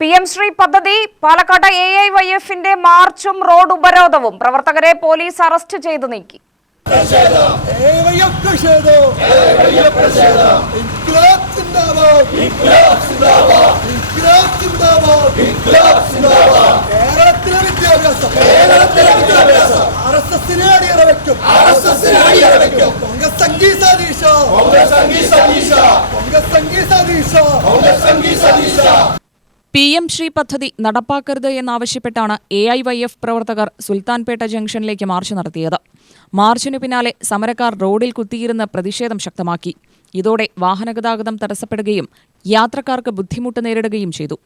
PM Shri പദ്ധതി പാലക്കാട് AIYF-ന്റെ മാർച്ചും road ഉപരോധവും പ്രവർത്തകരെ പോലീസ് അറസ്റ്റ് ചെയ്തു നീക്കി. PM ശ്രീ പദ്ധതി നടപ്പാക്കരുത് എന്നാവശ്യപ്പെട്ടാണ് AIYF പ്രവർത്തകർ സുൽത്താൻപേട്ട ജംഗ്ഷനിലേക്ക് മാർച്ച് നടത്തിയത്. മാർച്ചിനു പിന്നാലെ സമരക്കാർ റോഡിൽ കുത്തിയിരുന്ന് പ്രതിഷേധം ശക്തമാക്കി. ഇതോടെ വാഹനഗതാഗതം തടസ്സപ്പെടുകയും യാത്രക്കാർക്ക് ബുദ്ധിമുട്ട് നേരിടുകയും ചെയ്തു.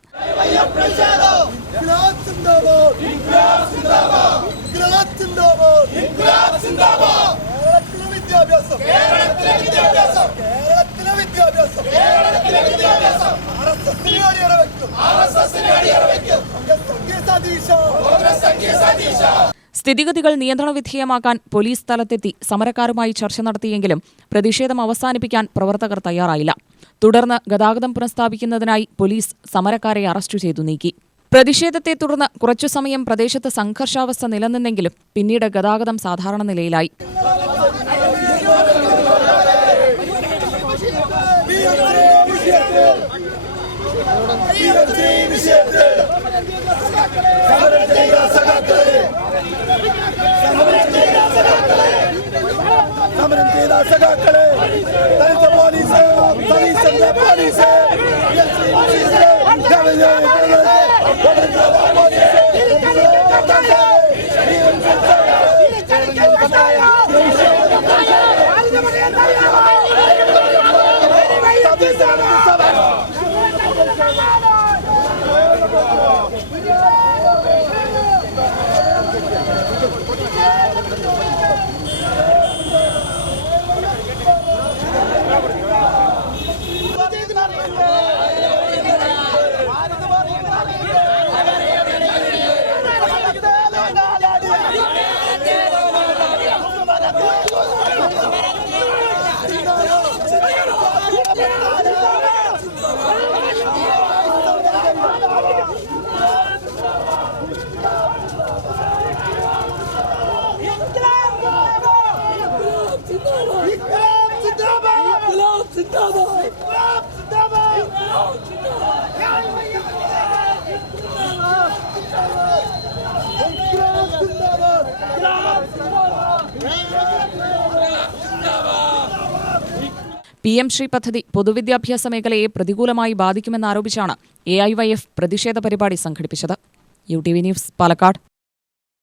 സ്ഥിതിഗതികൾ നിയന്ത്രണവിധേയമാക്കാൻ പോലീസ് സ്ഥലത്തെത്തി സമരക്കാരുമായി ചർച്ച നടത്തിയെങ്കിലും പ്രതിഷേധം അവസാനിപ്പിക്കാൻ പ്രവർത്തകർ തയ്യാറായില്ല. തുടർന്ന് ഗതാഗതം പുനഃസ്ഥാപിക്കുന്നതിനായി പോലീസ് സമരക്കാരെ അറസ്റ്റ് ചെയ്തു നീക്കി. പ്രതിഷേധത്തെ തുടർന്ന് കുറച്ചുസമയം പ്രദേശത്ത് സംഘർഷാവസ്ഥ നിലനിന്നെങ്കിലും പിന്നീട് ഗതാഗതം സാധാരണ നിലയിലായി. PM ശ്രീ പദ്ധതി പൊതുവിദ്യാഭ്യാസ മേഖലയെ പ്രതികൂലമായി ബാധിക്കുമെന്നാരോപിച്ചാണ് AIYF പ്രതിഷേധ പരിപാടി സംഘടിപ്പിച്ചത്. UTV news, Palakkad.